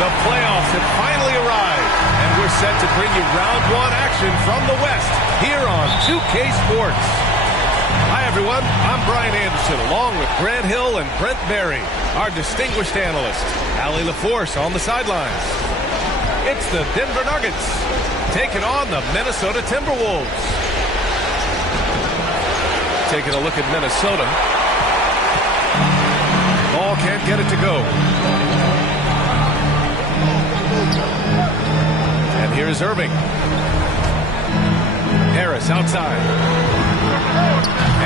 The playoffs have finally arrived, and we're set to bring you round one action from the West here on 2K Sports. Hi, everyone. I'm Brian Anderson, along with Grant Hill and Brent Berry, our distinguished analysts. Allie LaForce on the sidelines. It's the Denver Nuggets taking on the Minnesota Timberwolves. Taking a look at Minnesota. Ball can't get it to go. And here's Irving. Harris outside.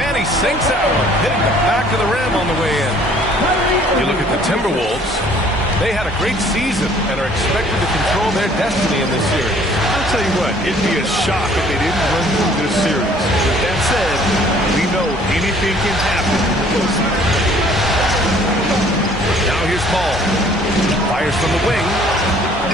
And he sinks that one, hitting the back of the rim on the way in. You look at the Timberwolves. They had a great season and are expected to control their destiny in this series. I'll tell you what, it'd be a shock if they didn't run through this series. With that said, we know anything can happen in the postseason. Now here's Paul. Fires from the wing.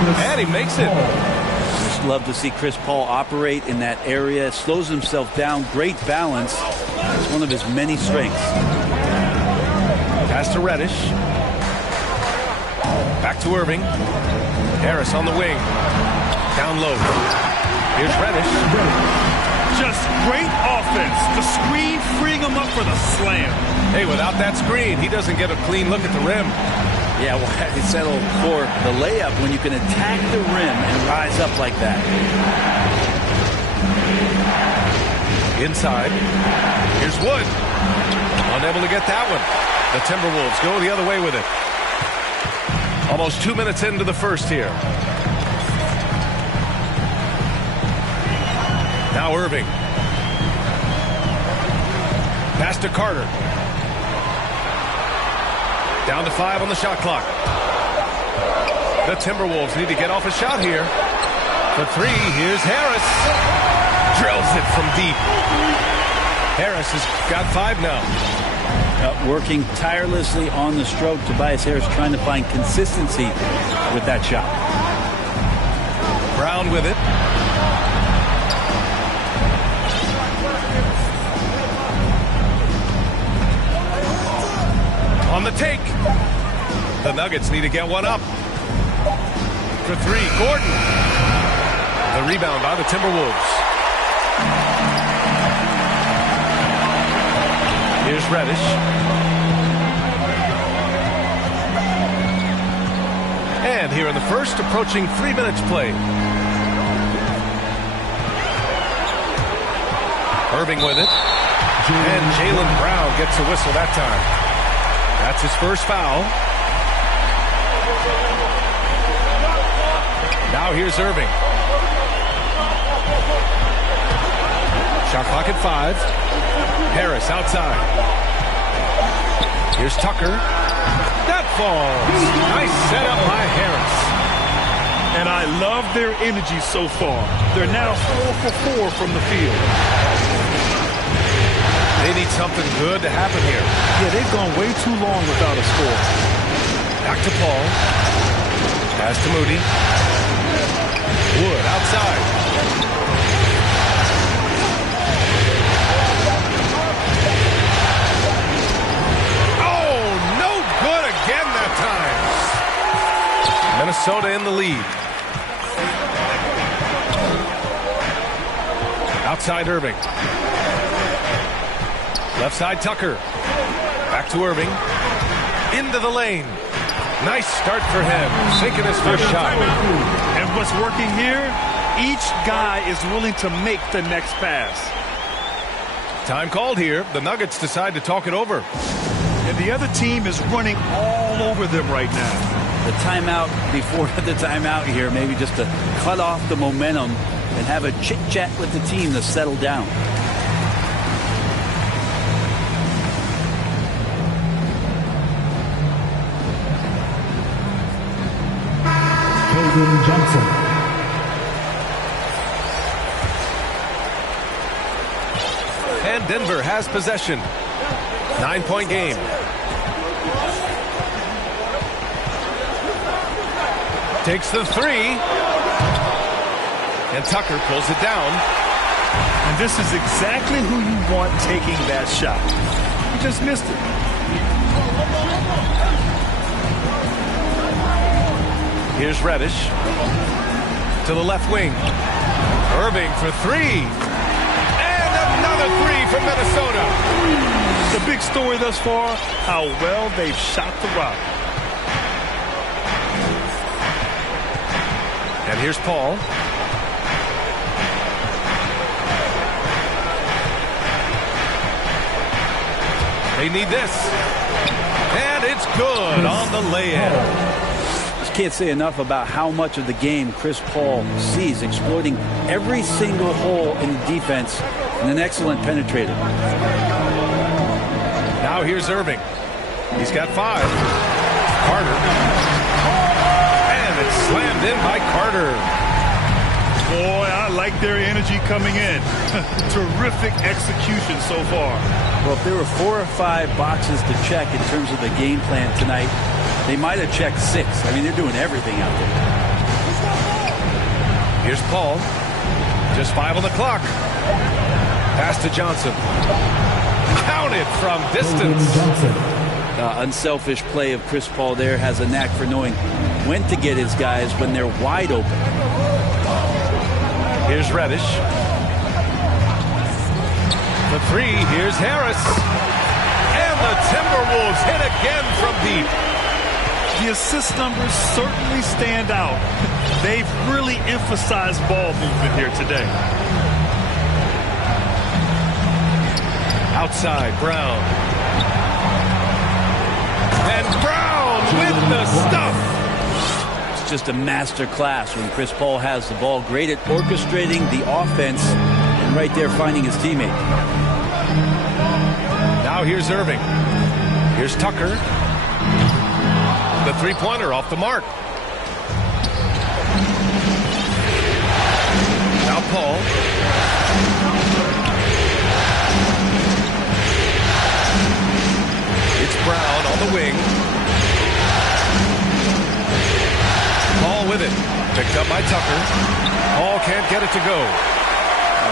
And he makes it. Just love to see Chris Paul operate in that area. Slows himself down. Great balance. It's one of his many strengths. Pass to Reddish. Back to Irving. Harris on the wing. Down low. Here's Reddish. Just great offense. The screen freeing him up for the slam. Hey, without that screen, he doesn't get a clean look at the rim. Yeah, well, how do you settle for the layup when you can attack the rim and rise up like that? Inside. Here's Wood. Unable to get that one. The Timberwolves go the other way with it. Almost 2 minutes into the first here. Now Irving. Pass to Carter. Down to 5 on the shot clock. The Timberwolves need to get off a shot here. For 3, here's Harris. Drills it from deep. Harris has got 5 now. Working tirelessly on the stroke. Tobias Harris trying to find consistency with that shot. Brown with it. On the take. The Nuggets need to get one up. For 3, Gordon. The rebound by the Timberwolves. Here's Reddish. And here in the first, approaching 3 minutes played. Irving with it. And Jaylen Brown gets a whistle that time. That's his first foul. Now here's Irving. Shot clock at 5. Harris outside. Here's Tucker. That falls. Nice setup by Harris. And I love their energy so far. They're now 4 for 4 from the field. They need something good to happen here. Yeah, they've gone way too long without a score. Back to Paul. Pass to Moody. Wood outside. Oh, no good again that time. Minnesota in the lead. Outside Irving. Left side Tucker. Back to Irving. Into the lane. Nice start for him. Sinking his first shot. And what's working here, each guy is willing to make the next pass. Time called here. The Nuggets decide to talk it over. And the other team is running all over them right now. The timeout before the timeout here, maybe just to cut off the momentum and have a chit-chat with the team to settle down. Johnson. And Denver has possession. 9-point game. Takes the 3. And Tucker pulls it down. And this is exactly who you want taking that shot. He just missed it. Here's Reddish to the left wing. Irving for three. And another three from Minnesota. The big story thus far, how well they've shot the rock. And here's Paul. They need this. And it's good on the lay-in. Just can't say enough about how much of the game Chris Paul sees, exploiting every single hole in the defense, and an excellent penetrator. Now here's Irving. He's got 5. Carter. And it's slammed in by Carter. Boy, I like their energy coming in. Terrific execution so far. Well, if there were 4 or 5 boxes to check in terms of the game plan tonight, they might have checked 6. I mean, they're doing everything out there. Here's Paul. Just 5 on the clock. Pass to Johnson. Counted from distance. Unselfish play of Chris Paul there. Has a knack for knowing when to get his guys when they're wide open. Here's Reddish. The three. Here's Harris. And the Timberwolves hit again from deep. The assist numbers certainly stand out. They've really emphasized ball movement here today. Outside, Brown. And Brown with the stuff. It's just a master class when Chris Paul has the ball. Great at orchestrating the offense and right there finding his teammate. Now here's Irving. Here's Tucker. The three-pointer off the mark. Now Paul. It's Brown on the wing. Paul with it. Picked up by Tucker. Paul can't get it to go.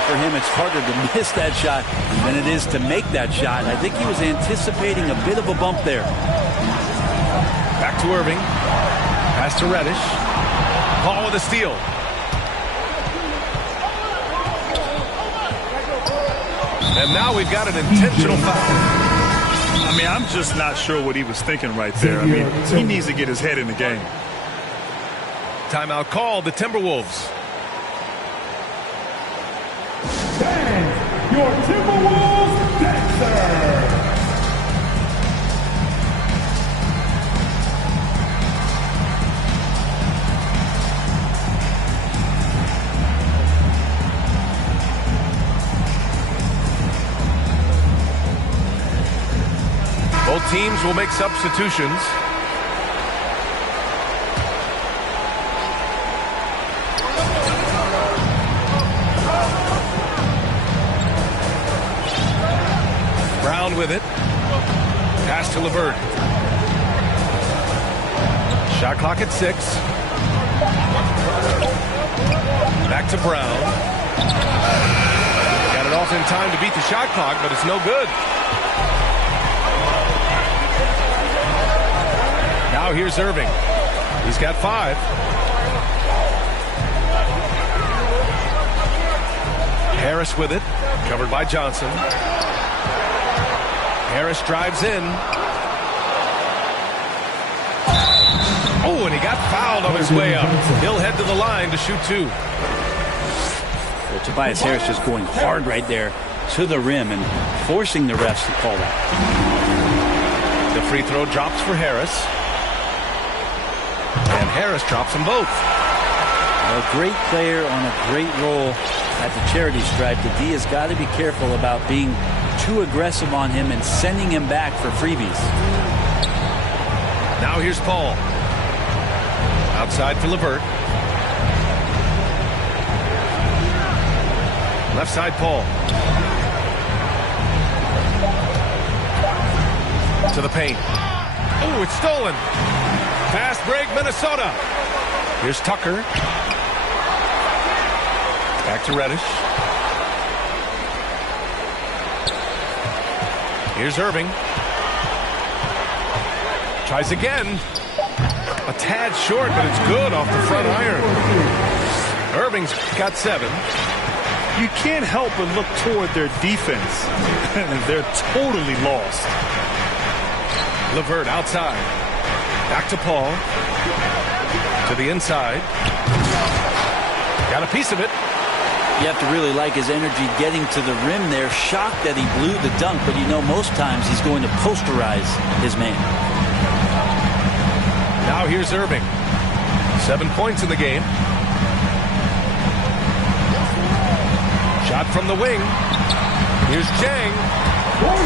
For him, it's harder to miss that shot than it is to make that shot. I think he was anticipating a bit of a bump there. Back to Irving. Pass to Reddish. Paul with a steal. And now we've got an intentional foul. I mean, I'm just not sure what he was thinking right there. I mean, he needs to get his head in the game. Timeout called, the Timberwolves. And your Timberwolves dancer. Both teams will make substitutions. Brown with it. Pass to LeVert. Shot clock at 6. Back to Brown. Got it off in time to beat the shot clock, but it's no good. Now here's Irving. He's got 5. Harris with it. Covered by Johnson. Harris drives in. Oh, and he got fouled on his way up. He'll head to the line to shoot 2. Well, Tobias Harris just going hard right there to the rim and forcing the refs to call that. The free throw drops for Harris. And Harris drops them both. A great player on a great role at the charity stripe. The D has got to be careful about being too aggressive on him and sending him back for freebies. Now here's Paul. Outside for LeVert. Left side Paul. To the paint. Oh, it's stolen. Fast break, Minnesota. Here's Tucker. Back to Reddish. Here's Irving. Tries again. A tad short, but it's good off the front iron. Irving's got 7. You can't help but look toward their defense. They're totally lost. LeVert outside. Back to Paul. To the inside. Got a piece of it. You have to really like his energy getting to the rim there. Shocked that he blew the dunk, but you know most times he's going to posterize his man. Now here's Irving. 7 points in the game. Shot from the wing. Here's Jang.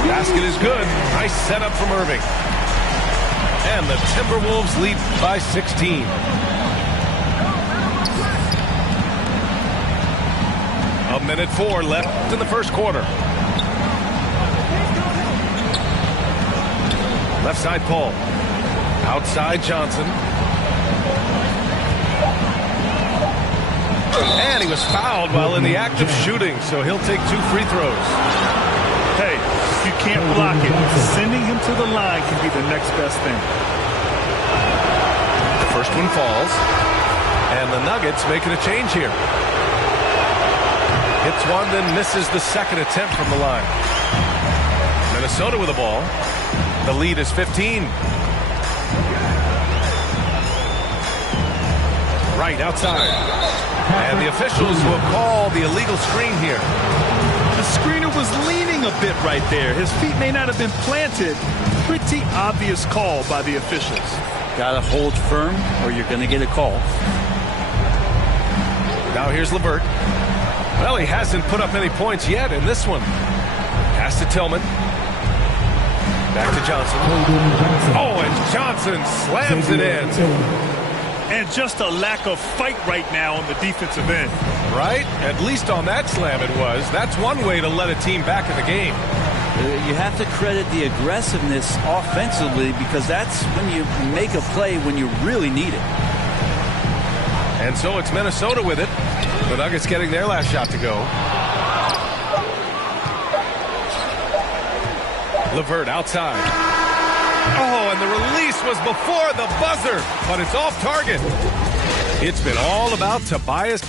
Basket is good. Nice setup from Irving. And the Timberwolves lead by 16. A minute 4 left in the first quarter. Left side Paul. Outside Johnson. And he was fouled while in the act of shooting, so he'll take 2 free throws. Hey, you can't block it. Sending him to the line can be the next best thing. The first one falls. And the Nuggets making a change here. Hits one, then misses the second attempt from the line. Minnesota with the ball. The lead is 15. Right outside. And the officials will call the illegal screen here. The screener was leaning a bit right there. His feet may not have been planted. Pretty obvious call by the officials. Got to hold firm or you're going to get a call. Now here's LeVert. Well, he hasn't put up any points yet in this one. Pass to Tillman. Back to Johnson. Oh, and Johnson slams it in. And just a lack of fight right now on the defensive end. Right? At least on that slam it was. That's one way to let a team back in the game. You have to credit the aggressiveness offensively because that's when you make a play when you really need it. And so it's Minnesota with it. The Nuggets getting their last shot to go. LeVert outside. Oh, and the release was before the buzzer, but it's off target. It's been all about Tobias.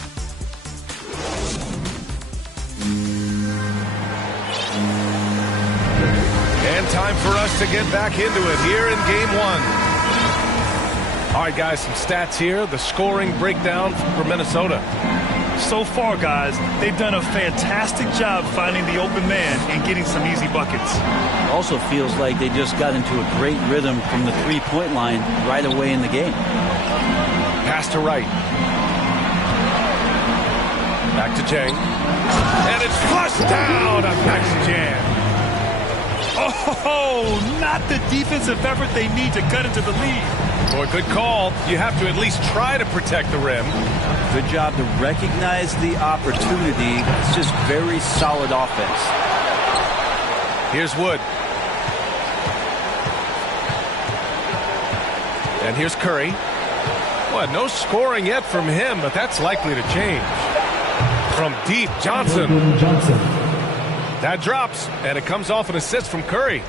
And time for us to get back into it here in Game 1. All right, guys, some stats here. The scoring breakdown for Minnesota. So far, guys, they've done a fantastic job finding the open man and getting some easy buckets. Also feels like they just got into a great rhythm from the three-point line right away in the game. Pass to Wright. Back to Jang. And it's flushed down. A nice jam. Oh, not the defensive effort they need to cut into the lead. Boy, good call. You have to at least try to protect the rim. Good job to recognize the opportunity. It's just very solid offense. Here's Wood. And here's Curry. Well, no scoring yet from him, but that's likely to change. From deep, Johnson. That drops, and it comes off an assist from Curry.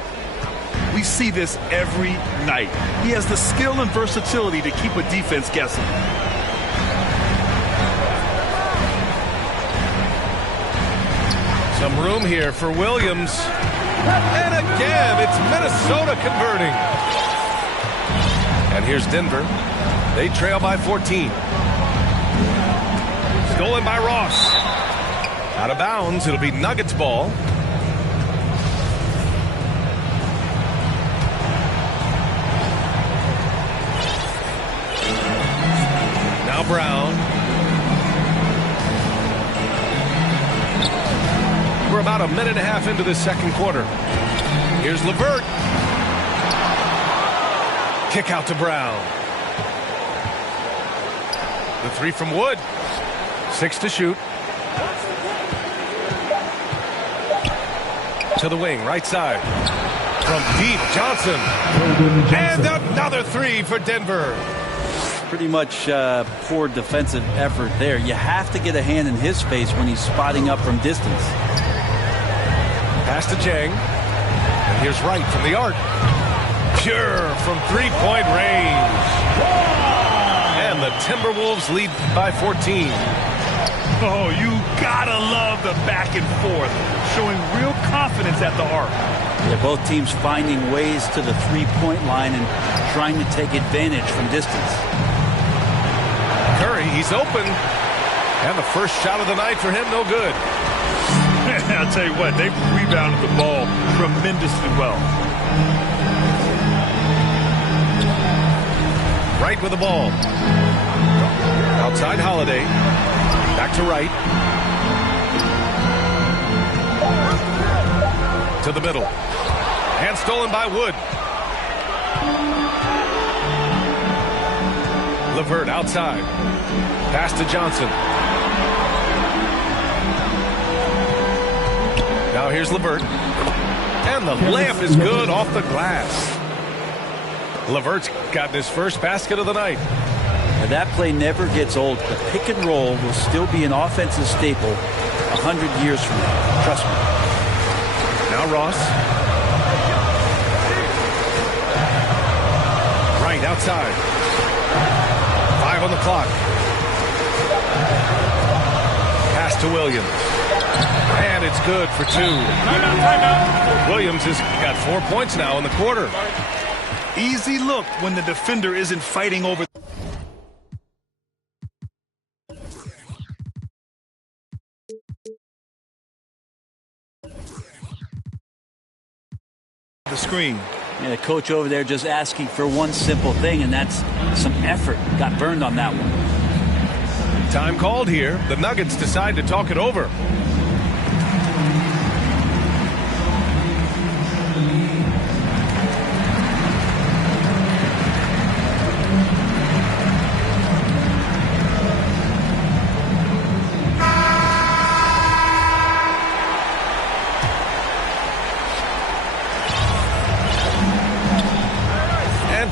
We see this every night. He has the skill and versatility to keep a defense guessing. Some room here for Williams. And again, it's Minnesota converting. And here's Denver. They trail by 14. Stolen by Ross. Out of bounds. It'll be Nuggets ball. Now Brown. We're about a minute and a half into the second quarter. Here's LeVert. Kick out to Brown. The three from Wood. 6 to shoot. To the wing, right side. From deep, Johnson. And another three for Denver. Pretty much poor defensive effort there. You have to get a hand in his face when he's spotting up from distance. Pass to Jang. And here's Wright from the arc. Pure from three-point range. Timberwolves lead by 14. Oh, you gotta love the back and forth, showing real confidence at the arc. Yeah, both teams finding ways to the three-point line and trying to take advantage from distance. Curry, he's open. And the first shot of the night for him, no good. I'll tell you what, they've rebounded the ball tremendously well. Wright with the ball. Outside Holiday. Back to Wright. To the middle. And stolen by Wood. LeVert outside. Pass to Johnson. Now here's LeVert. And the layup is good off the glass. LeVert's gotten his first basket of the night. Now that play never gets old. The pick and roll will still be an offensive staple 100 years from now. Trust me. Now Ross. Right outside. 5 on the clock. Pass to Williams. And it's good for 2. Timeout. Williams has got 4 points now in the quarter. Easy look when the defender isn't fighting over the screen. Yeah, the coach over there just asking for one simple thing, and that's some effort. Got burned on that one. Time called here. The Nuggets decide to talk it over.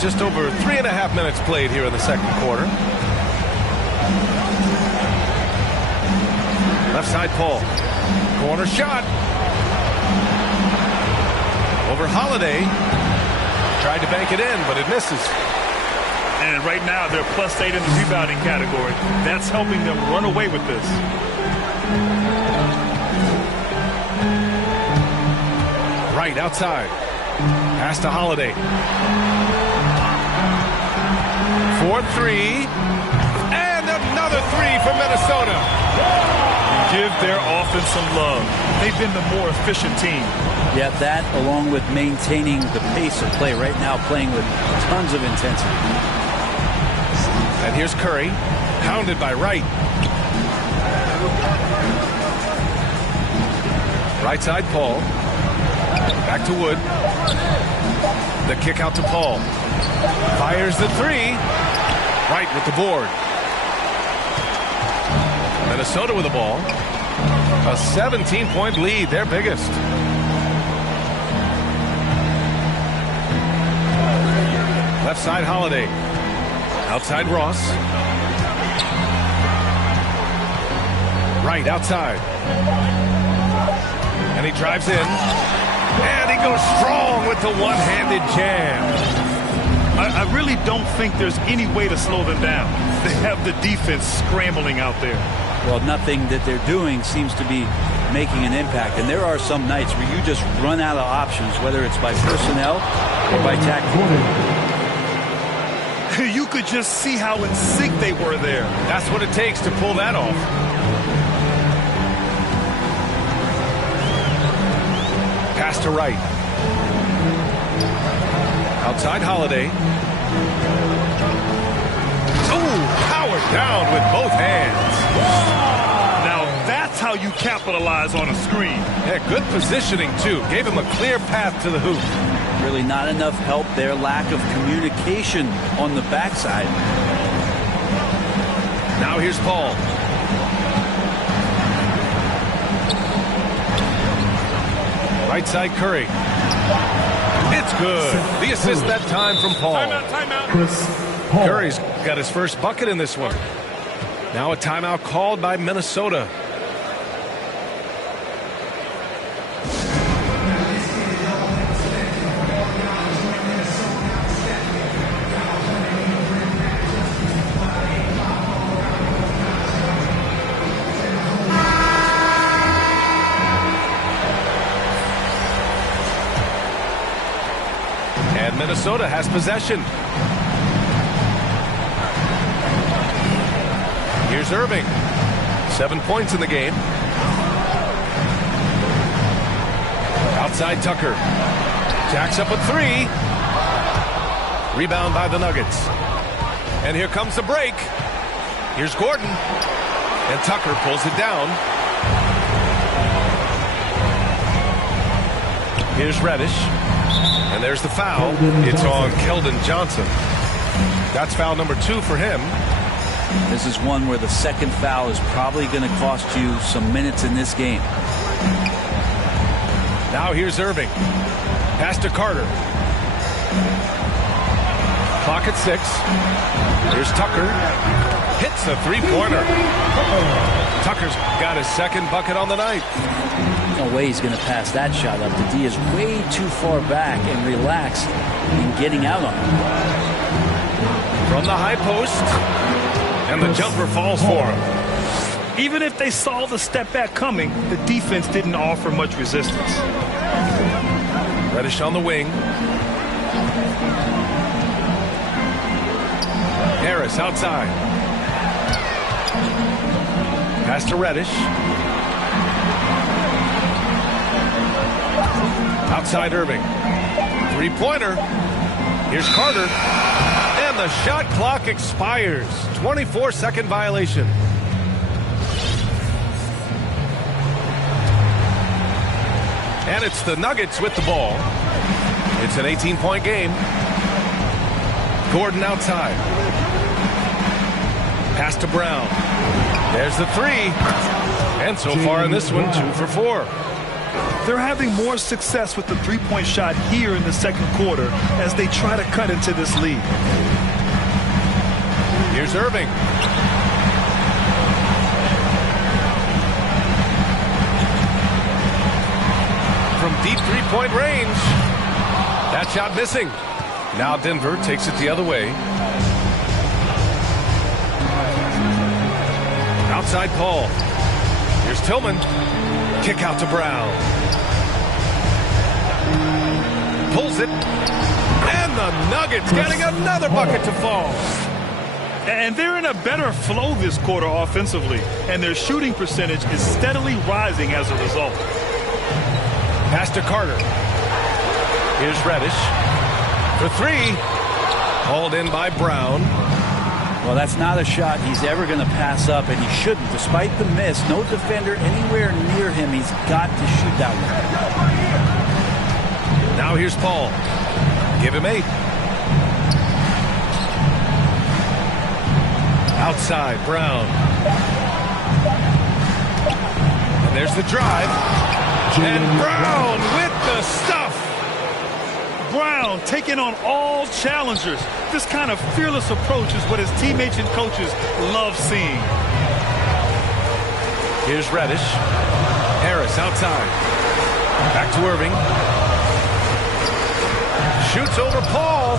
Just over 3.5 minutes played here in the second quarter. Left side Paul. Corner shot. Over Holiday. Tried to bank it in, but it misses. And right now they're +8 in the rebounding category. That's helping them run away with this. Right outside. Pass to Holiday. 4-3, and another 3 for Minnesota. Give their offense some love. They've been the more efficient team. Yeah, that along with maintaining the pace of play right now, playing with tons of intensity. And here's Curry, pounded by Wright. Right side Paul. Back to Wood. The kick out to Paul. Fires the 3. Wright with the board. Minnesota with the ball. A 17-point lead, their biggest. Left side Holiday. Outside Ross. Wright outside. And he drives in. And he goes strong with the one-handed jam. I really don't think there's any way to slow them down. They have the defense scrambling out there. Well, nothing that they're doing seems to be making an impact. And there are some nights where you just run out of options, whether it's by personnel or by tactics. You could just see how in sync they were there. That's what it takes to pull that off. Pass to Wright. Outside Holiday. Oh, powered down with both hands. Now that's how you capitalize on a screen. Yeah, good positioning, too. Gave him a clear path to the hoop. Really not enough help there. Lack of communication on the backside. Now here's Paul. Right side Curry. It's good. The assist that time from Paul. Timeout. Curry's got his first bucket in this one. Now a timeout called by Minnesota. Minnesota has possession. Here's Irving. 7 points in the game. Outside Tucker. Jacks up a 3. Rebound by the Nuggets. And here comes the break. Here's Gordon. And Tucker pulls it down. Here's Reddish. And there's the foul. It's on Keldon Johnson. That's foul number 2 for him. This is one where the second foul is probably going to cost you some minutes in this game. Now here's Irving. Pass to Carter. Clock at 6. Here's Tucker. Hits a 3-pointer. Tucker's got his second bucket on the night. No way he's going to pass that shot up. The D is way too far back and relaxed in getting out on him. From the high post. And the jumper falls for him. Even if they saw the step back coming, the defense didn't offer much resistance. Reddish on the wing. Harris outside. Pass to Reddish. Outside Irving. 3-pointer. Here's Carter. And the shot clock expires. 24-second violation. And it's the Nuggets with the ball. It's an 18-point game. Gordon outside. Pass to Brown. There's the 3. And so far in this one, 2 for 4. They're having more success with the three-point shot here in the second quarter as they try to cut into this lead. Here's Irving. From deep three-point range. That shot missing. Now Denver takes it the other way. Outside Paul. Here's Tillman. Kick out to Brown. Pulls it. And the Nuggets getting another bucket to fall. And they're in a better flow this quarter offensively. And their shooting percentage is steadily rising as a result. Pass to Carter. Here's Reddish. For 3. Hauled in by Brown. Well, that's not a shot he's ever going to pass up, and he shouldn't. Despite the miss, no defender anywhere near him. He's got to shoot that one. Now here's Paul. Give him 8. Outside, Brown. And there's the drive. And Brown with the stuff. Brown taking on all challengers. This kind of fearless approach is what his teammates and coaches love seeing. Here's Reddish. Harris outside. Back to Irving. Shoots over Paul.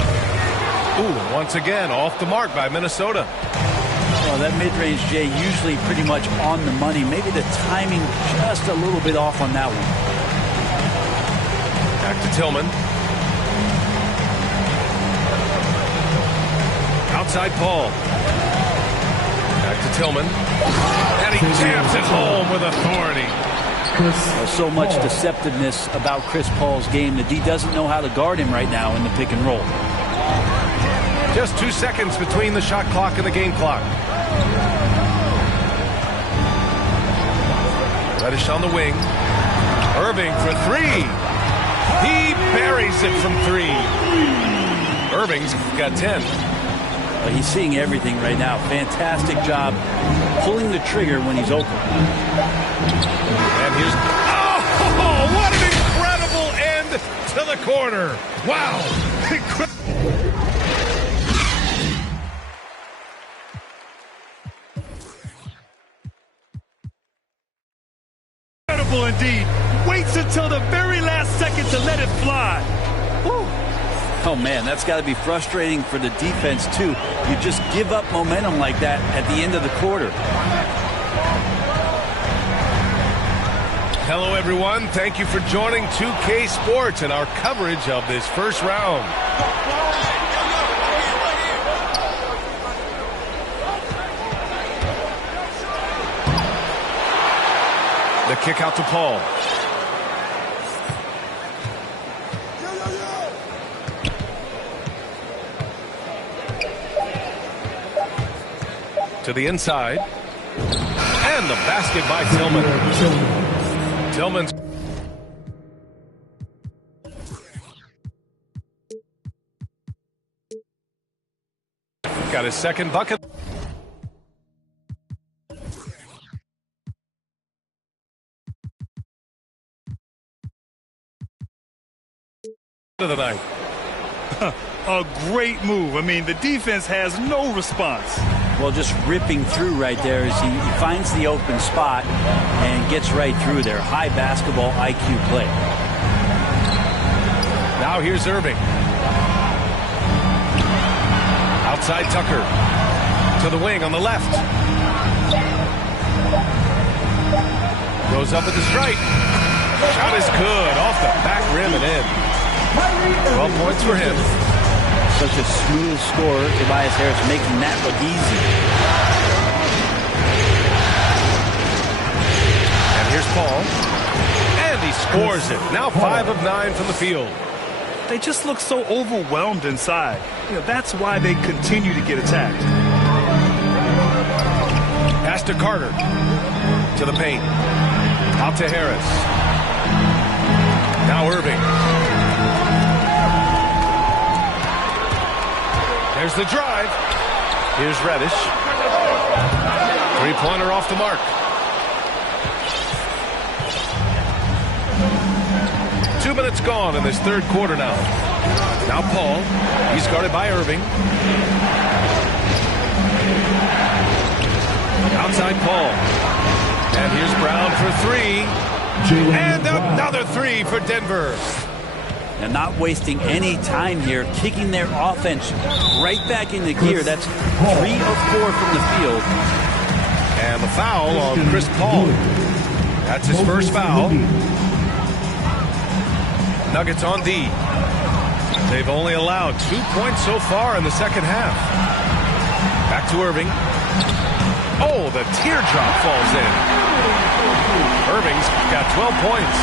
Ooh, once again off the mark by Minnesota. Well, that mid-range, Jay, usually pretty much on the money. Maybe the timing just a little bit off on that one. Back to Tillman. Outside Paul. Back to Tillman. And he jams it home with authority. Well, so much deceptiveness about Chris Paul's game. The D doesn't know how to guard him right now in the pick and roll. Just 2 seconds between the shot clock and the game clock. Reddish on the wing. Irving for 3. He buries it from 3. Irving's got 10. He's seeing everything right now. Fantastic job pulling the trigger when he's open. And here's... Oh, what an incredible end to the quarter. Wow. Incredible indeed. Waits until the very last second to let it fly. Woo. Oh, man, that's got to be frustrating for the defense, too. You just give up momentum like that at the end of the quarter. Hello, everyone. Thank you for joining 2K Sports and our coverage of this first round. The kick out to Paul. To the inside. And the basket by Tillman. Tillman's got his second bucket. Of the night. A great move. I mean, the defense has no response. Well, just ripping through right there as he finds the open spot and gets right through there. High basketball IQ play. Now here's Irving. Outside Tucker. To the wing on the left. Goes up at the strike. Shot is good. Off the back rim and in. 12 points for him. Such a smooth scorer, Tobias Harris, making that look easy. And here's Paul. And he scores it. Now 5 of 9 from the field. They just look so overwhelmed inside. You know, that's why they continue to get attacked. Pass to Carter. To the paint. Out to Harris. Now Irving. There's the drive. Here's Reddish. Three-pointer off the mark. 2 minutes gone in this third quarter now. Now Paul. He's guarded by Irving. Outside Paul. And here's Brown for three. And another three for Denver. And not wasting any time here, kicking their offense right back into gear. That's 3 of 4 from the field. And the foul on Chris Paul. That's his first foul. Nuggets on D. They've only allowed 2 points so far in the second half. Back to Irving. Oh, the teardrop falls in. Irving's got 12 points.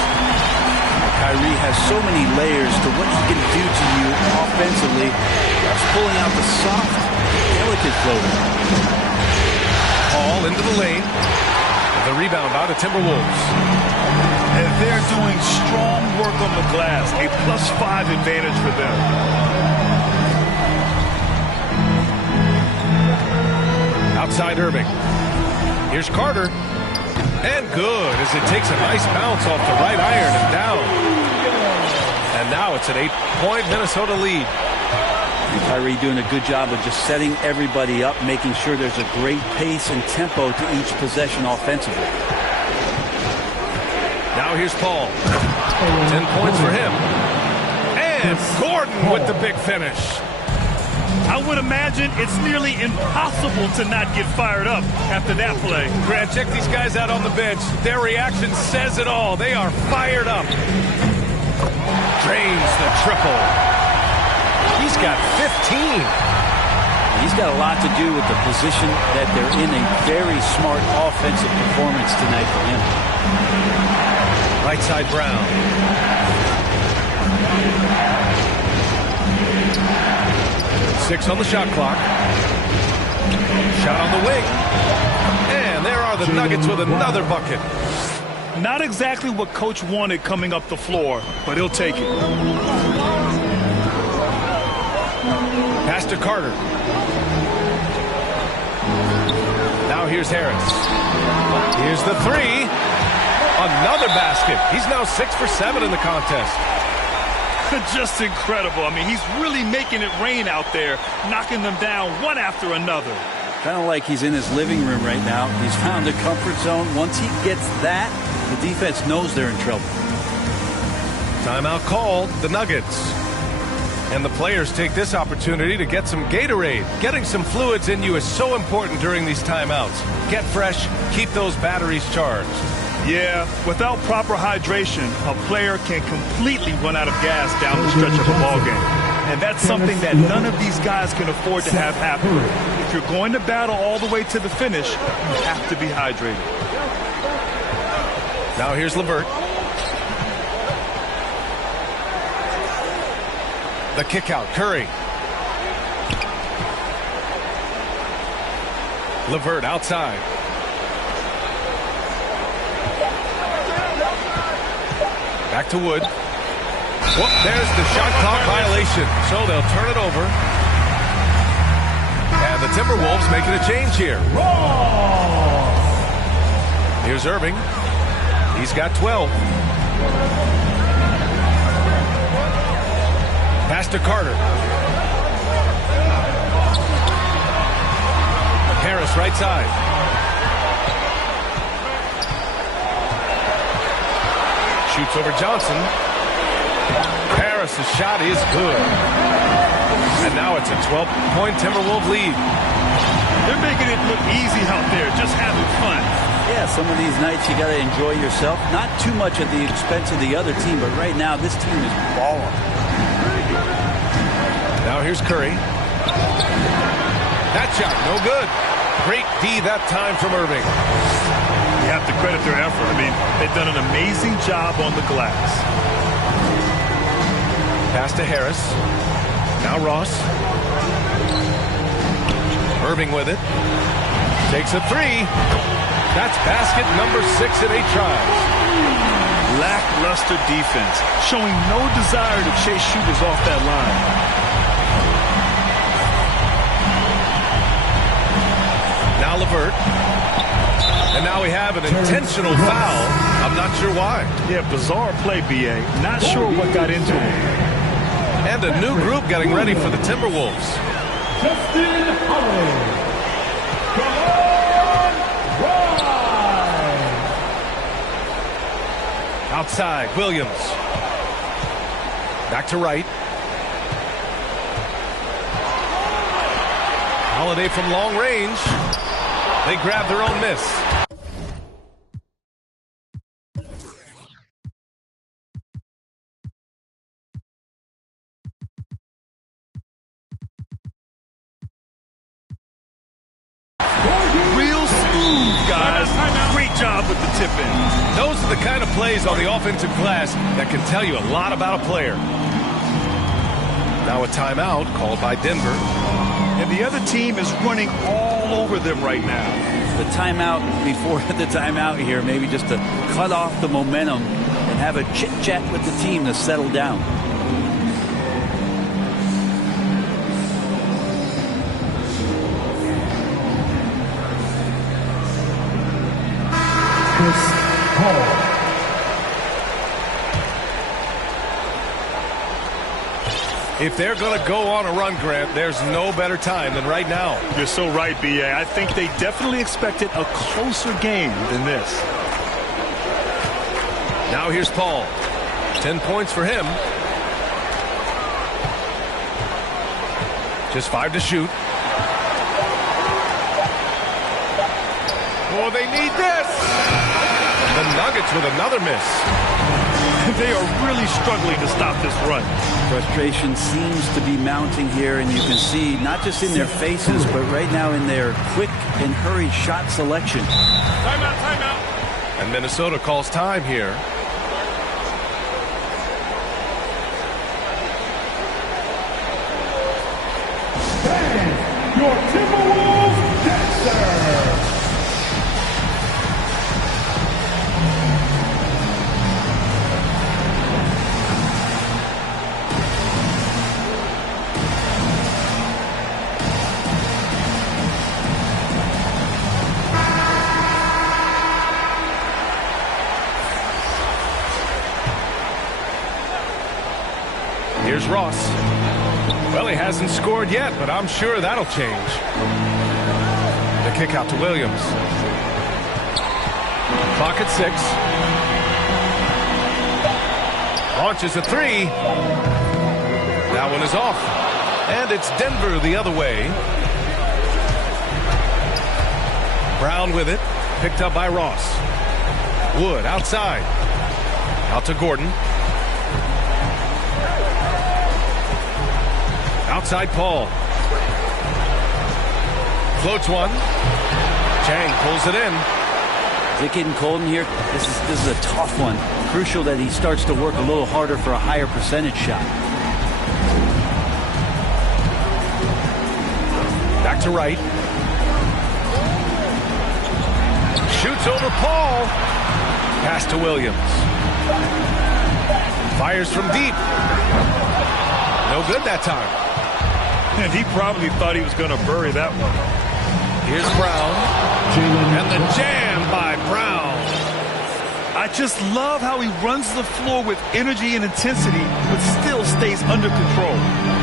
Kyrie has so many layers to what he can do to you offensively. Just pulling out the soft, delicate floater. Paul into the lane. The rebound by the Timberwolves. And they're doing strong work on the glass. A +5 advantage for them. Outside Irving. Here's Carter. And good as it takes a nice bounce off the right iron and down. And now it's an 8-point Minnesota lead. And Kyrie doing a good job of just setting everybody up, making sure there's a great pace and tempo to each possession offensively. Now here's Paul. 10 points for him. And Gordon with the big finish. I would imagine it's nearly impossible to not get fired up after that play. Grant, check these guys out on the bench. Their reaction says it all. They are fired up. Drains the triple. He's got 15. He's got a lot to do with the position that they're in. A very smart offensive performance tonight for him. Right side Brown. Six on the shot clock. Shot on the wing. And there are the Nuggets with another bucket. Not exactly what Coach wanted coming up the floor, but he'll take it. Pass to Carter. Now here's Harris. Here's the three. Another basket. He's now 6 for 7 in the contest. Just incredible. I mean, he's really making it rain out there, knocking them down one after another. Kind of like he's in his living room right now. He's found a comfort zone. Once he gets that, the defense knows they're in trouble. Timeout called, the Nuggets. And the players take this opportunity to get some Gatorade. Getting some fluids in you is so important during these timeouts. Get fresh, keep those batteries charged. Yeah, without proper hydration, a player can completely run out of gas down the stretch of a ball game. And that's something that none of these guys can afford to have happen. If you're going to battle all the way to the finish, you have to be hydrated. Now here's LeVert. The kick out, Curry. LeVert outside. Back to Wood. Whoop, there's the shot clock violation. So they'll turn it over. And the Timberwolves making a change here. Here's Irving. He's got 12. Pass to Carter. Harris right side. Shoots over Johnson. Harris's shot is good. And now it's a 12-point Timberwolves lead. They're making it look easy out there, just having fun. Yeah, some of these nights you got to enjoy yourself. Not too much at the expense of the other team, but right now this team is balling. Now here's Curry. That shot, no good. Great D that time from Irving. You have to credit their effort. I mean, they've done an amazing job on the glass. Pass to Harris. Now Ross. Irving with it. Takes a three. That's basket number 6 in 8 tries. Lackluster defense, showing no desire to chase shooters off that line. Now LeVert. And now we have an intentional foul. I'm not sure why. Yeah, bizarre play, B.A. Not sure what got into him. And a new group getting ready for the Timberwolves. Justin Holiday. Outside, Williams. Back to right. Holiday from long range. They grab their own miss. Real smooth, guys. Great job with the tip-in. Those are the kind of plays on the offensive glass that can tell you a lot about a player. Now a timeout called by Denver. And the other team is running all over them right now. The timeout before the timeout here, maybe just to cut off the momentum and have a chit-chat with the team to settle down. Chris Paul. If they're going to go on a run, Grant, there's no better time than right now. You're so right, B.A. I think they definitely expected a closer game than this. Now here's Paul. 10 points for him. Just 5 to shoot. Oh, they need this. The Nuggets with another miss. They are really struggling to stop this run. Frustration seems to be mounting here, and you can see not just in their faces, but right now in their quick and hurried shot selection. Timeout, timeout. And Minnesota calls time here. And your Timberwolves dancer. Here's Ross. Well, he hasn't scored yet, but I'm sure that'll change. The kick out to Williams. Clock at 6. Launches a 3. That one is off. And it's Denver the other way. Brown with it. Picked up by Ross. Wood outside. Out to Gordon. Outside Paul. Floats one. Chang pulls it in. Is it getting cold in here? This is a tough one. Crucial that he starts to work a little harder for a higher percentage shot. Back to right. Shoots over Paul. Pass to Williams. Fires from deep. No good that time. And he probably thought he was going to bury that one. Here's Brown. And the jam by Brown. I just love how he runs the floor with energy and intensity, but still stays under control.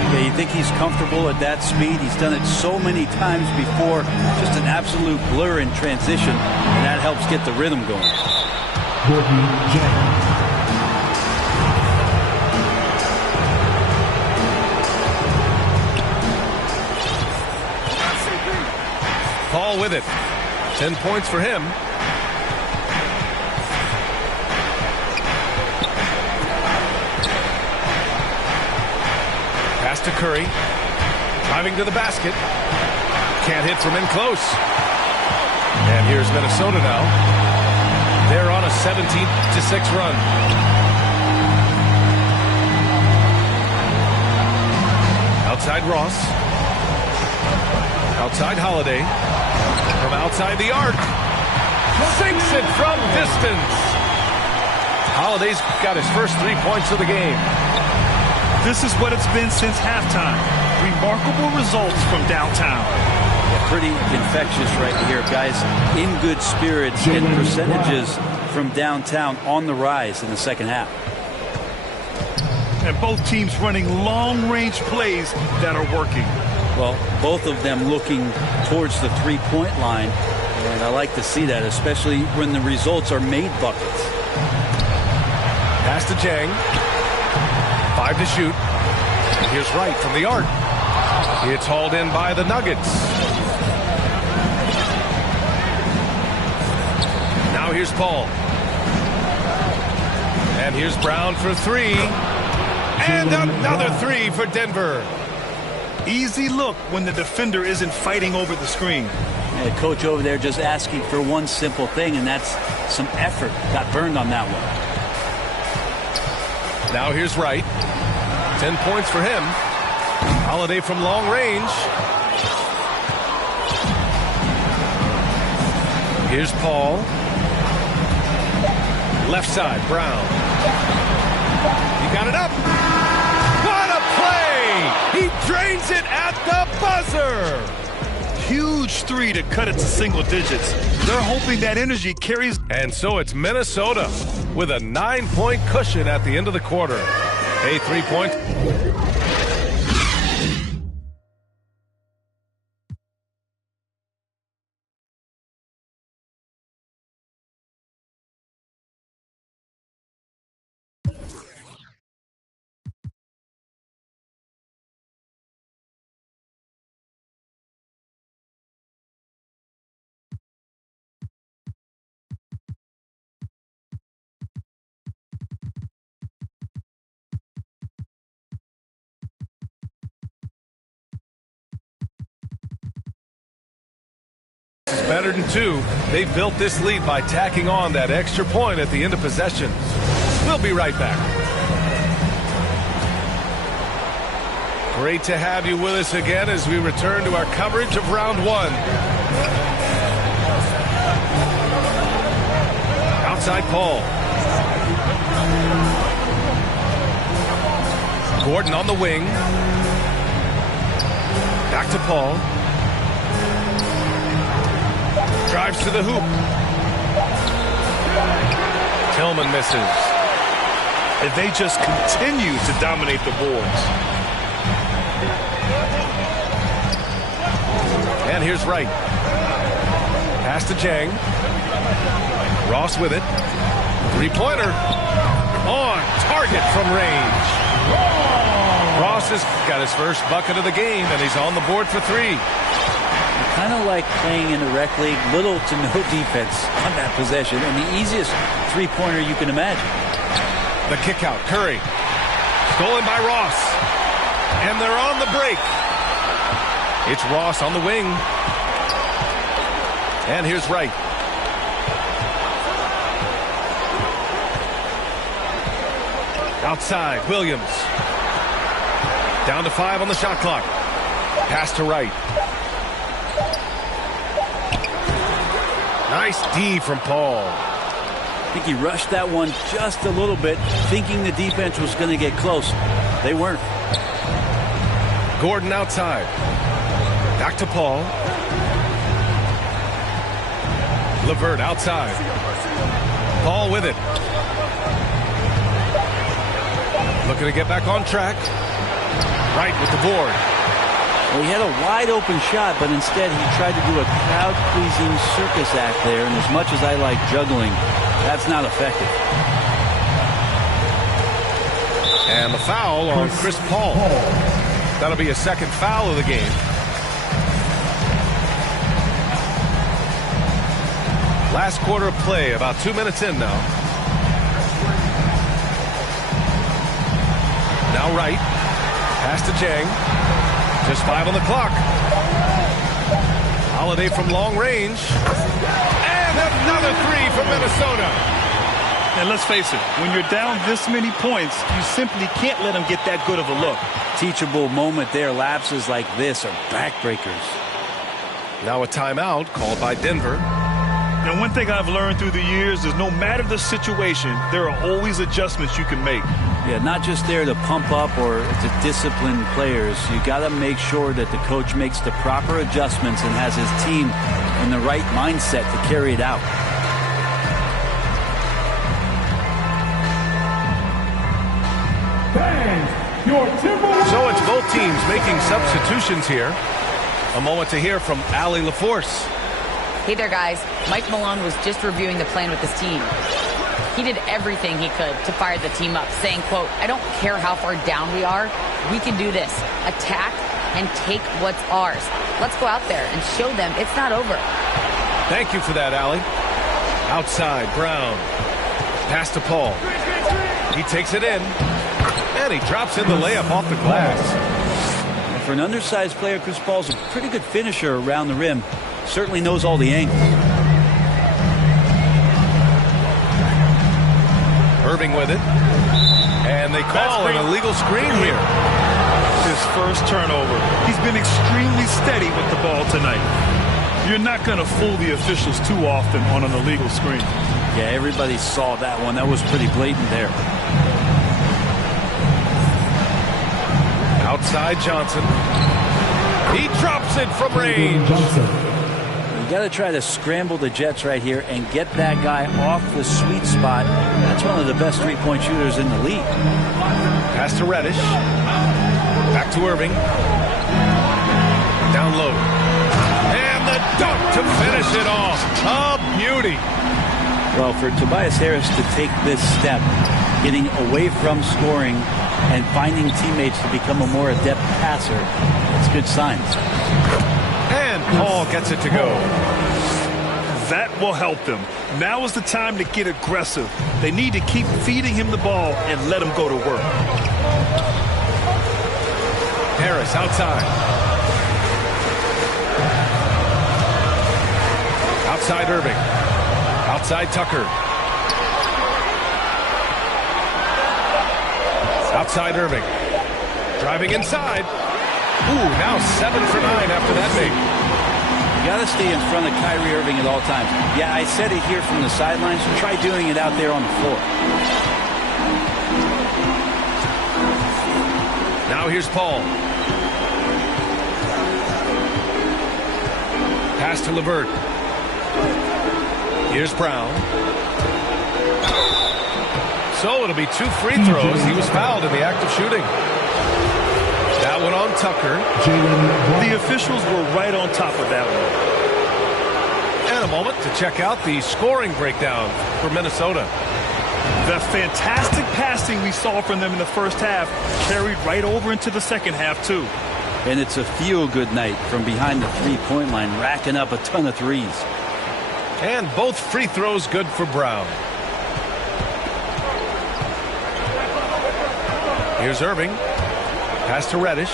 Yeah, you think he's comfortable at that speed? He's done it so many times before. Just an absolute blur in transition, and that helps get the rhythm going. Paul with it. 10 points for him. Pass to Curry. Driving to the basket. Can't hit from in close. And here's Minnesota now. They're on a 17-6 run. Outside Ross. Outside Holiday. From outside the arc. Sinks it from distance. Holiday's got his first 3 points of the game. This is what it's been since halftime. Remarkable results from downtown. Yeah, pretty infectious right here, guys. In good spirits and percentages from downtown on the rise in the second half. And both teams running long-range plays that are working. Well, both of them looking towards the three-point line, and I like to see that, especially when the results are made buckets. Pass to Jang. 5 to shoot. And here's Wright from the arc. It's hauled in by the Nuggets. Now here's Paul. And here's Brown for 3. And another 3 for Denver. Easy look when the defender isn't fighting over the screen. And the coach over there just asking for one simple thing, and that's some effort. Got burned on that one. Now here's Wright. 10 points for him. Holiday from long range. Here's Paul. Left side, Brown. He got it up. What a play! He drains it at the buzzer. Huge 3 to cut it to single digits. They're hoping that energy carries. And so it's Minnesota with a 9-point cushion at the end of the quarter. A 3-point. Better than 2. They've built this lead by tacking on that extra point at the end of possessions. We'll be right back. Great to have you with us again as we return to our coverage of round 1. Outside Paul. Gordon on the wing. Back to Paul. Drives to the hoop. Tillman misses. And they just continue to dominate the boards. And here's Wright. Pass to Jang. Ross with it. 3-pointer. On target from range. Ross has got his first bucket of the game, and he's on the board for 3. kind of like playing in the rec league, little to no defense on that possession, and the easiest three-pointer you can imagine. The kick out, Curry. Stolen by Ross. And they're on the break. It's Ross on the wing. And here's Wright. Outside, Williams. Down to 5 on the shot clock. Pass to Wright. Nice D from Paul. I think he rushed that one just a little bit, thinking the defense was going to get close. They weren't. Gordon outside. Back to Paul. LeVert outside. Paul with it. Looking to get back on track. Wright with the board. Well, he had a wide open shot, but instead he tried to do a crowd-pleasing circus act there, and as much as I like juggling, that's not effective. And the foul on Chris Paul. That'll be a second foul of the game. Last quarter of play, about 2 minutes in now. Now Wright. Pass to Chang. Just 5 on the clock. Holiday from long range. And another three from Minnesota. And let's face it, when you're down this many points, you simply can't let them get that good of a look. Teachable moment there. Lapses like this are backbreakers. Now a timeout called by Denver. And one thing I've learned through the years is no matter the situation, there are always adjustments you can make. Yeah, not just there to pump up or to discipline players. You got to make sure that the coach makes the proper adjustments and has his team in the right mindset to carry it out. So it's both teams making substitutions here. A moment to hear from Allie LaForce. Hey there, guys. Mike Malone was just reviewing the plan with his team. He did everything he could to fire the team up, saying, quote, "I don't care how far down we are. We can do this. Attack and take what's ours. Let's go out there and show them it's not over." Thank you for that, Allie. Outside, Brown. Pass to Paul. He takes it in. And he drops in the layup off the glass. For an undersized player, Chris Paul's a pretty good finisher around the rim. Certainly knows all the angles. Irving with it. And they call an illegal screen here. His first turnover. He's been extremely steady with the ball tonight. You're not going to fool the officials too often on an illegal screen. Yeah, everybody saw that one. That was pretty blatant there. Outside Johnson. He drops it from range. You got to try to scramble the Jets right here and get that guy off the sweet spot. That's one of the best three-point shooters in the league. Pass to Reddish. Back to Irving. Down low. And the dunk to finish it off. A beauty. Well, for Tobias Harris to take this step, getting away from scoring and finding teammates to become a more adept passer, it's good signs. And Paul gets it to go. That will help them. Now is the time to get aggressive. They need to keep feeding him the ball and let him go to work. Harris outside. Outside Irving. Outside Tucker. Outside Irving. Driving inside. Ooh, now 7 for 9 after that make. You got to stay in front of Kyrie Irving at all times. Yeah, I said it here from the sidelines. Try doing it out there on the floor. Now here's Paul. Pass to LeVert. Here's Brown. So it'll be 2 free throws. He was fouled in the act of shooting. That one on Tucker. The officials were right on top of that one. And a moment to check out the scoring breakdown for Minnesota. The fantastic passing we saw from them in the first half carried right over into the second half, too. And it's a feel-good night from behind the three-point line, racking up a ton of threes. And both free throws good for Brown. Here's Irving. Pass to Reddish.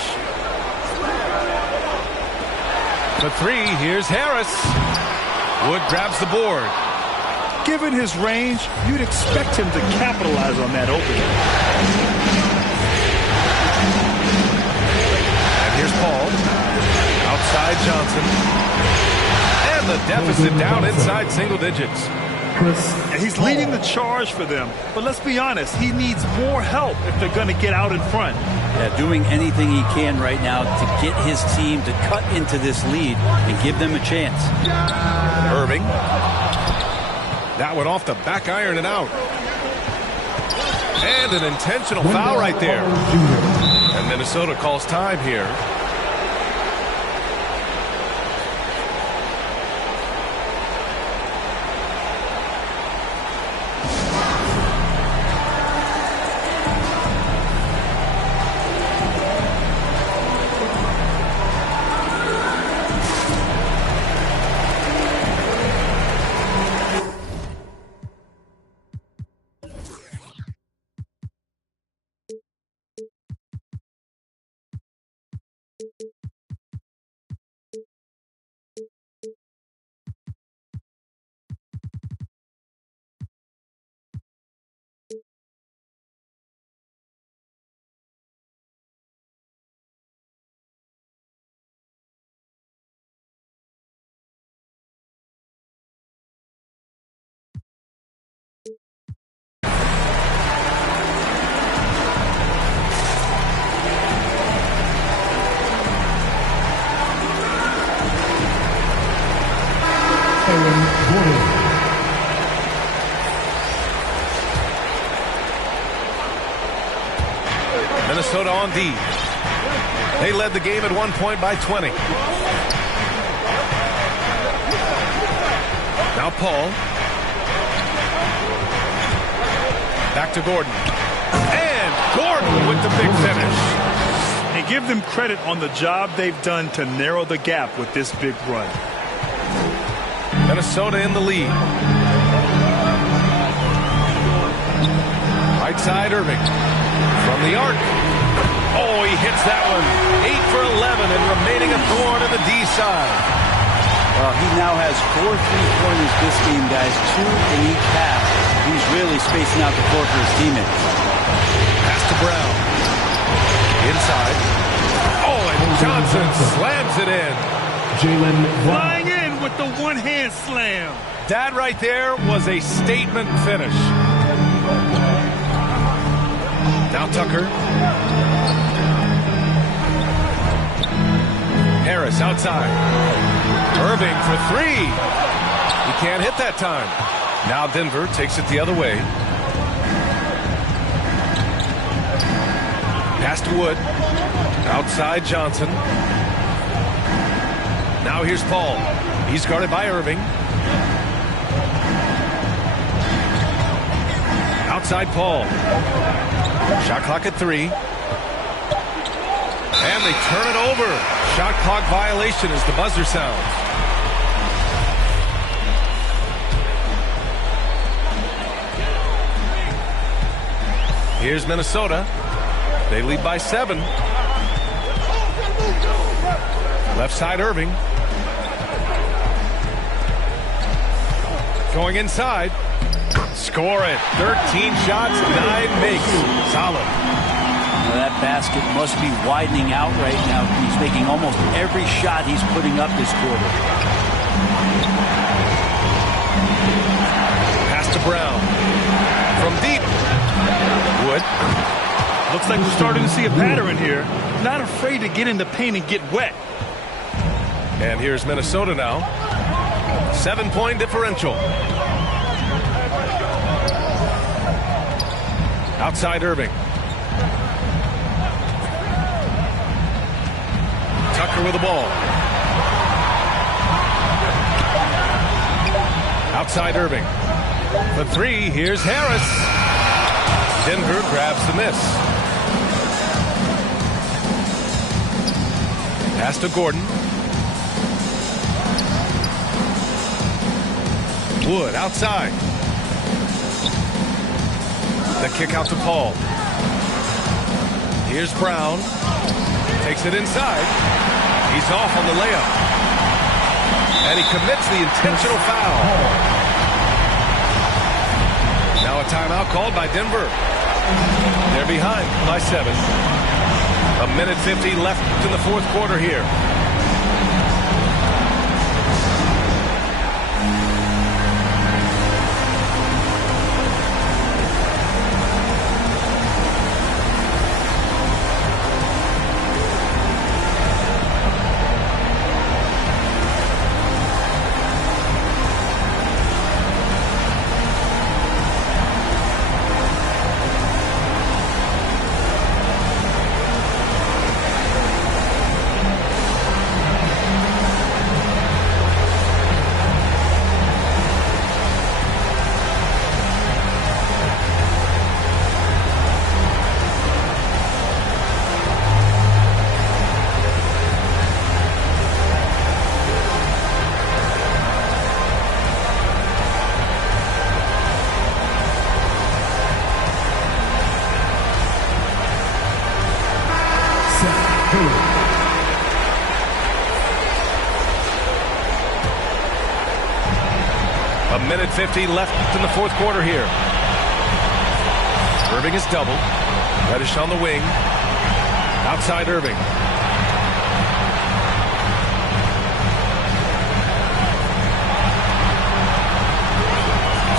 For three, here's Harris. Wood grabs the board. Given his range, you'd expect him to capitalize on that opening. And here's Paul. Outside Johnson. And the deficit down inside single digits. And he's leading the charge for them. But let's be honest, he needs more help if they're going to get out in front. Yeah, doing anything he can right now to get his team to cut into this lead and give them a chance. Irving. That one off the back iron and out. And an intentional foul right there. And Minnesota calls time here. Minnesota on D. They led the game at one point by 20. Now Paul. Back to Gordon. And Gordon with the big finish. And give them credit on the job they've done to narrow the gap with this big run. Minnesota in the lead. Right side Irving. From the arc. Oh, he hits that one. 8 for 11 and remaining a thorn in the D side. Well, he now has 4 3-pointers this game, guys. 2 in each half. He's really spacing out the floor for his teammates. Pass to Brown. Inside. Oh, and Johnson slams it in. Flying in with the one-hand slam. That right there was a statement finish. Now Tucker. Harris outside. Irving for three. He can't hit that time. Now Denver takes it the other way. Pass to Wood. Outside Johnson. Now here's Paul. He's guarded by Irving. Outside Paul. Shot clock at 3. And they turn it over. Shot clock violation as the buzzer sounds. Here's Minnesota. They lead by 7. Left side Irving. Going inside. Score it. 13 shots, 9 makes. Solid. Now that basket must be widening out right now. He's making almost every shot he's putting up this quarter. Pass to Brown. From deep. Wood. Looks like we're starting to see a pattern here. Not afraid to get in the paint and get wet. And here's Minnesota now. 7-point differential. Outside Irving. Tucker with the ball. Outside Irving. For 3, here's Harris. Denver grabs the miss. Pass to Gordon. Wood outside. The kick out to Paul. Here's Brown. Takes it inside. He's off on the layup. And he commits the intentional foul. Now a timeout called by Denver. They're behind by 7. 1:50 left in the fourth quarter here. A minute 50 left in the fourth quarter here. Irving is doubled. Reddish on the wing. Outside Irving.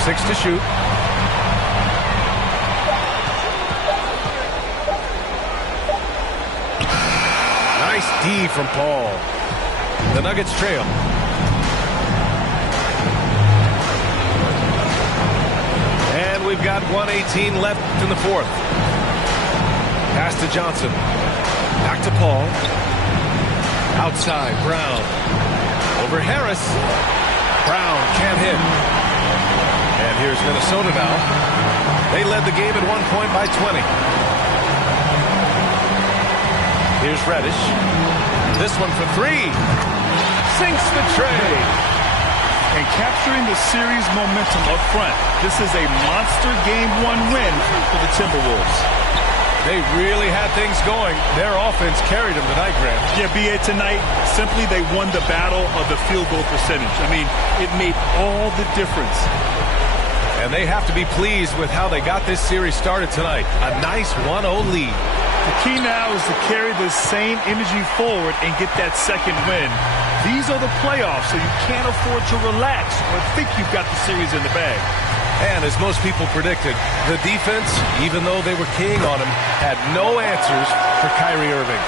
Six to shoot. Nice D from Paul. The Nuggets trail. And we've got 1:18 left in the fourth. Pass to Johnson. Back to Paul. Outside, Brown. Over Harris. Brown can't hit. And here's Minnesota now. They led the game at one point by 20. Here's Reddish. This one for three. Sinks the tray. And capturing the series momentum up front. This is a monster Game 1 win for the Timberwolves. They really had things going. Their offense carried them tonight, Grant. Yeah, B.A. tonight, simply they won the battle of the field goal percentage. I mean, it made all the difference. And they have to be pleased with how they got this series started tonight. A nice 1-0 lead. The key now is to carry the same energy forward and get that second win. These are the playoffs, so you can't afford to relax or think you've got the series in the bag. And as most people predicted, the defense, even though they were keying on him, had no answers for Kyrie Irving.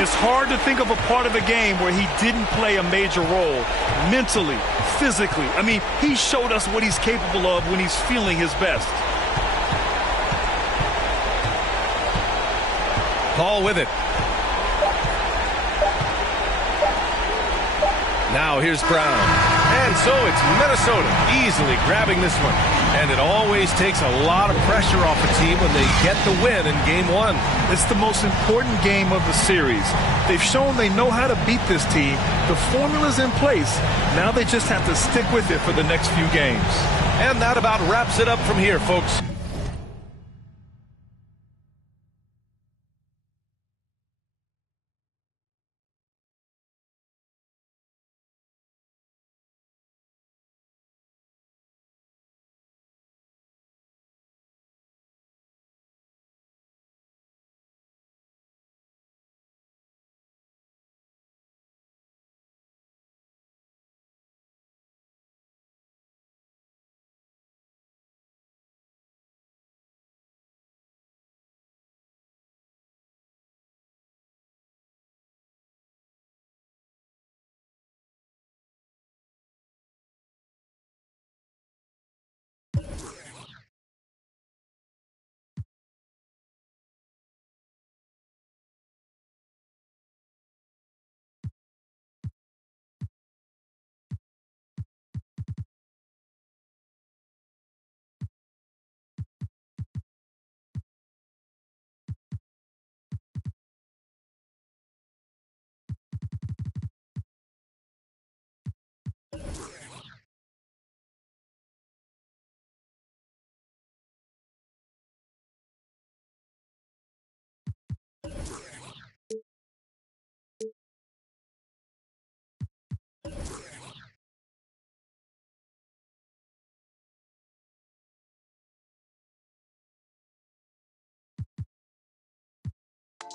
It's hard to think of a part of the game where he didn't play a major role mentally, physically. I mean, he showed us what he's capable of when he's feeling his best. Paul with it. Now here's Brown. And so it's Minnesota easily grabbing this one. And it always takes a lot of pressure off a team when they get the win in Game 1. It's the most important game of the series. They've shown they know how to beat this team. The formula's in place. Now they just have to stick with it for the next few games. And that about wraps it up from here, folks.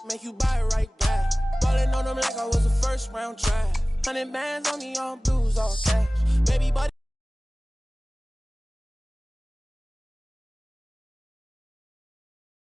make you buy it right back. Ballin' on them like I was a first round draft. 100 bands on me, all blues, all cash. Baby, buddy.